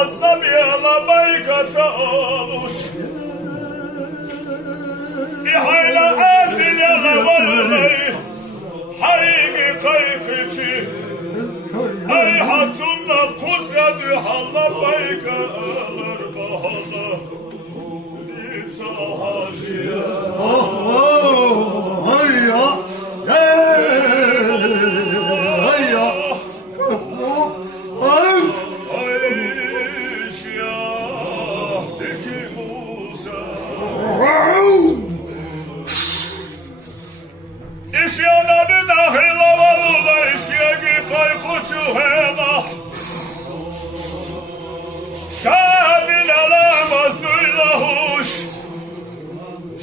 Atlamaya baykata oluş İhayla asil yana vallahi Haygi kayıkçı Ay hatunla kuzadı halla baykalar kahalla Nitsa haziya hayya hayya İşyana bir dahil havalıda işyegi kaykuçu hela Şadil alamaz duylahuş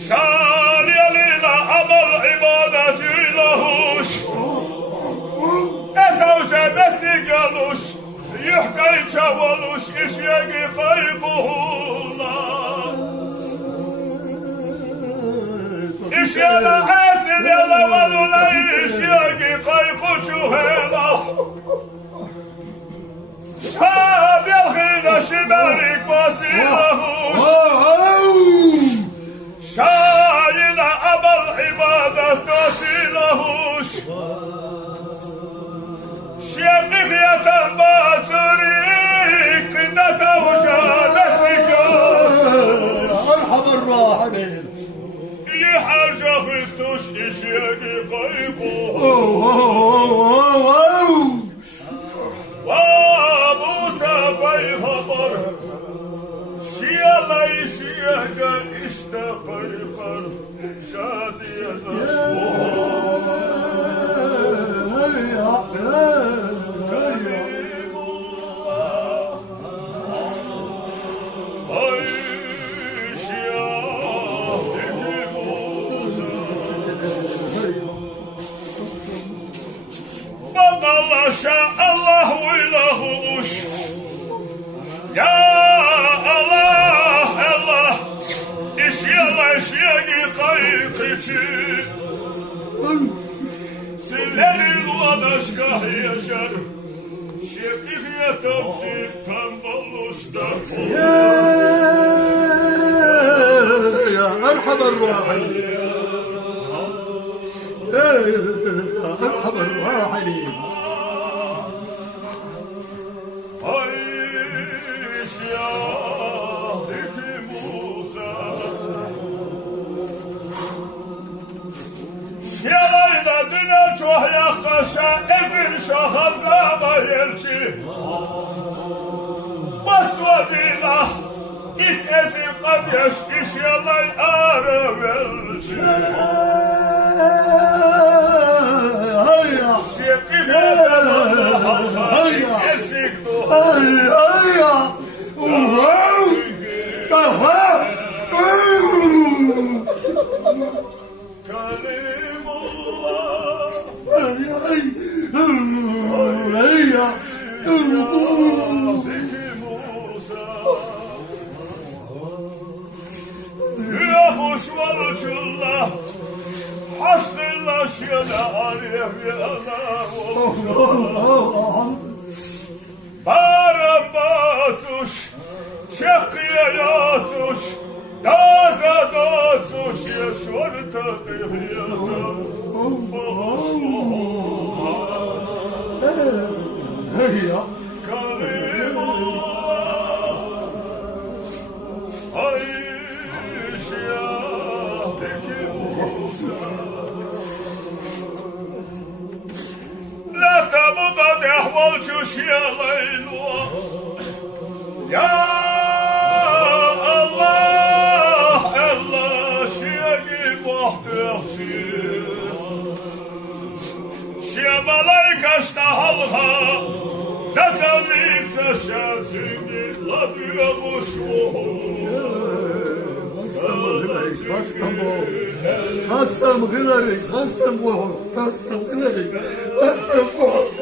Şaliyalina amal ibadet yuylahuş Etavşebetti galuş Yuhkay çavaluş işyegi kaykuhula İşyana asil yala valula işyegi kaykuçu hela Şabil hıyla şiberik basilahuş Şayina amal ibadet dasilahuş Şemdifiyeten basurik Kındata uşadettikâş مرحبا الراحلين يحرجة خستوش إشياقي قيقوه وابوسا بيخبر شيالا إشياقا إشتاقيقر شادية كريم الله أي شياقك موسى والله شاء الله ويلهوش يا الله الله إش يلا إش يجي قيقتي سلالي الوانشكا يشر شيخي يا تمسي تنبلوش دفو يا مرحبا الراحلين مرحبا الراحلين عيش يا ذك موسى Şelayla düne çok yaklaşa ezin şahazama yelçi Basvadina it ezin kadeş iş yalay arı velçi هيا Şekil eden halka ezik duha هيا Kalimullah Zeki Musa Ya hoş var uçullah Hasbillah şiyada arif ya Allah Baram batuş Şekkiye yatuş Daza datuş Yeşvar takiyata هيا Kalimullah Ayş ya Zeki Musa La tabuda dehval çuş ya laylua Ya Allah Allah şiyagi bahtiyakçı Şiya malaikaşta halha Tesellik seşerçini la diyormuş Hastam gılarık, hastam boğuk, hastam gılarık, hastam boğuk.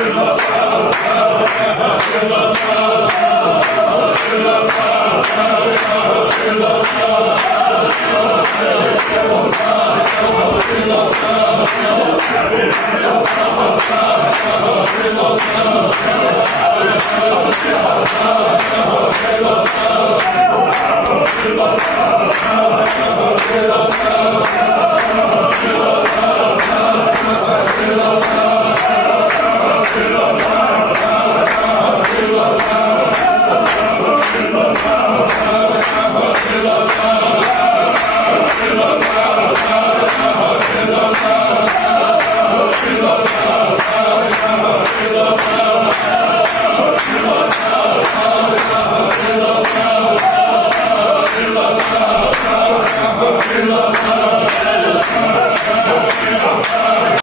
Allah